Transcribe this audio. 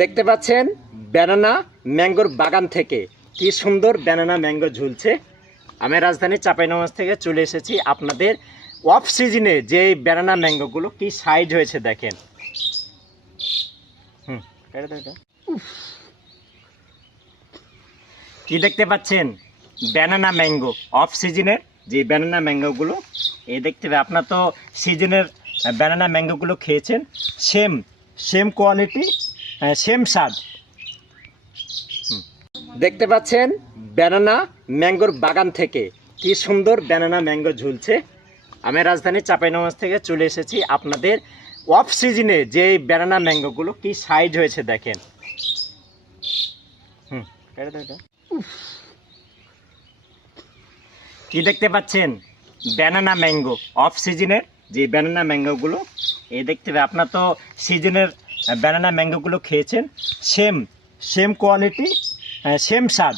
দেখতে পাচ্ছেন ব্যানানা ম্যাঙ্গোর বাগান থেকে কি সুন্দর ব্যানানা ম্যাঙ্গো ঝুলছে। আমি রাজধানী চাঁপাইনবাবগঞ্জ থেকে চলে এসেছি আপনাদের অফ সিজনে যে ব্যানানা ম্যাঙ্গোগুলো কি সাইজ হয়েছে দেখেন। কি দেখতে পাচ্ছেন ব্যানানা ম্যাঙ্গো অফ সিজনের যে ব্যানানা ম্যাঙ্গোগুলো এই দেখতে হবে। আপনার তো সিজনের ব্যানানা ম্যাঙ্গোগুলো খেয়েছেন, সেম সেম কোয়ালিটি সেম স্বাদ। দেখতে পাচ্ছেন ব্যানানা ম্যাঙ্গোর বাগান থেকে কি সুন্দর ব্যানানা ম্যাঙ্গো ঝুলছে। আমি রাজধানী চাঁপাইনবাবগঞ্জ থেকে চলে এসেছি আপনাদের অফ সিজনে যে ব্যানানা ম্যাঙ্গোগুলো কি সাইজ হয়েছে দেখেন। কি দেখতে পাচ্ছেন ব্যানানা ম্যাঙ্গো অফ সিজনের যে ব্যানানা ম্যাঙ্গোগুলো এই দেখতে হবে। আপনার তো সিজনের ব্যানানা ম্যাঙ্গোগুলো খেয়েছেন, সেম সেম কোয়ালিটি সেম স্বাদ।